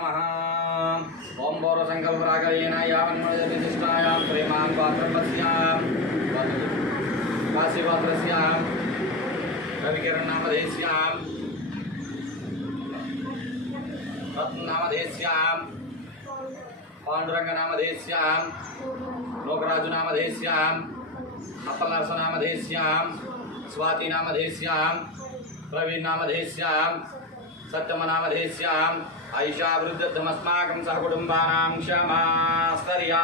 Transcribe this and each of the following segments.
ओम बौर संकल्प रागलेन यावन्मदिष्टायां प्रेमान् पात्रपस्यां काशी पात्रस्यां रविकिरण नामधेस्यां रत्न नामधेस्यां पांडुरंग नामधेस्यां लोकराजु नामधेस्यां अपलर्ष नामधेस्यां स्वाति नामधेस्यां प्रवीण नामधेस्यां सत्यम नामधेस्यां ऐषा वृद्धमस्माकं सहकुटुम्बानां क्षमा स्तर्या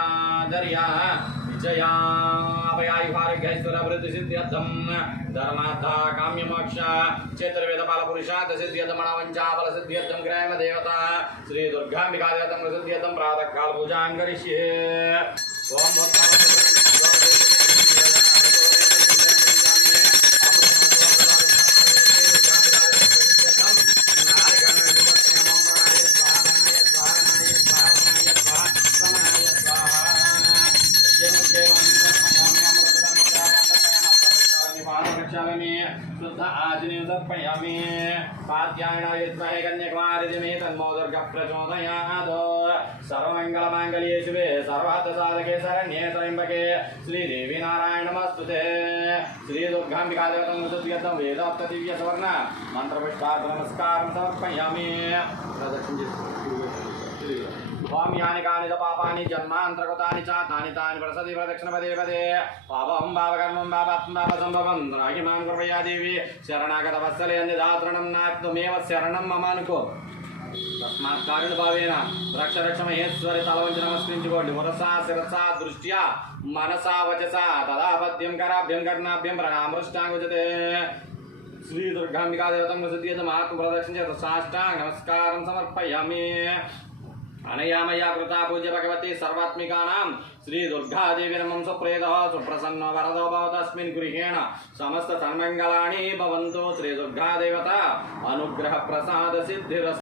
दर्या जया अभयायुभारोग्यैश्वर्यवृद्धिसिद्ध्यर्थं धर्मार्थ काम्यमोक्ष क्षेत्रवेदपालपुरुषार्थ सिद्ध्यर्थं मणवञ्चाफलसिद्ध्यर्थं ग्राम देवता श्री दुर्गाम्बिकादेवतं प्रसिद्ध्यर्थं प्रातःकाल पूजां करिष्ये। ओम शुद्ध आजने तर्पयामि पाद्यायणाय विद्महे कन्याकुमारीतमे तन्नो दुर्गा प्रचोदयात्। सर्वमङ्गलमाङ्गल्ये शिवे सर्वार्थसाधके शरण्ये त्र्यम्बके श्रीदेवी नारायण नमस्तुते। श्री दुर्गाम्बिकादेवतं प्रसिद्ध्यर्थं वेदोक्त दिव्य सुवर्ण मंत्रपुष्पार्थ नमस्कारं समर्पयामि। ओम यानि कानि च पापानि जन्मान्तरकृतानि च तानि तानि प्रसदि प्रदक्षिण पदे पदे पापं पापकर्मं पापात्मं पापसम्भवं राहि मां कृपया देवी शरणागतवत्सले निदातृणं नात्मेव शरणं मम अनुको तस्मात् कारुण्यभावेन रक्ष रक्ष महेश्वरि तलवंచి नमस्कृत्योंडि मुरसा शिरसा दृष्ट्या मनसा वचसा तदापद्यं कराभ्यं कर्णाभ्यं प्रणामृष्टाङ्गुजते। श्री दुर्गाम्बिकादेवतं प्रसिद्ध्यर्थं आत्मप्रदक्षिणे साष्टाङ्ग नमस्कारं समर्पयामि। अनया मया कृता पूज्य भगवती सर्वात्मिकानां श्री दुर्गा देवी नमः सुप्रेतः सुप्रसन्नो वरदो भवतस्मिन् गृहेण समस्त सन्मङ्गलानि भवन्तु। श्री दुर्गा देवता अनुग्रह प्रसाद सिद्धिरस्तु।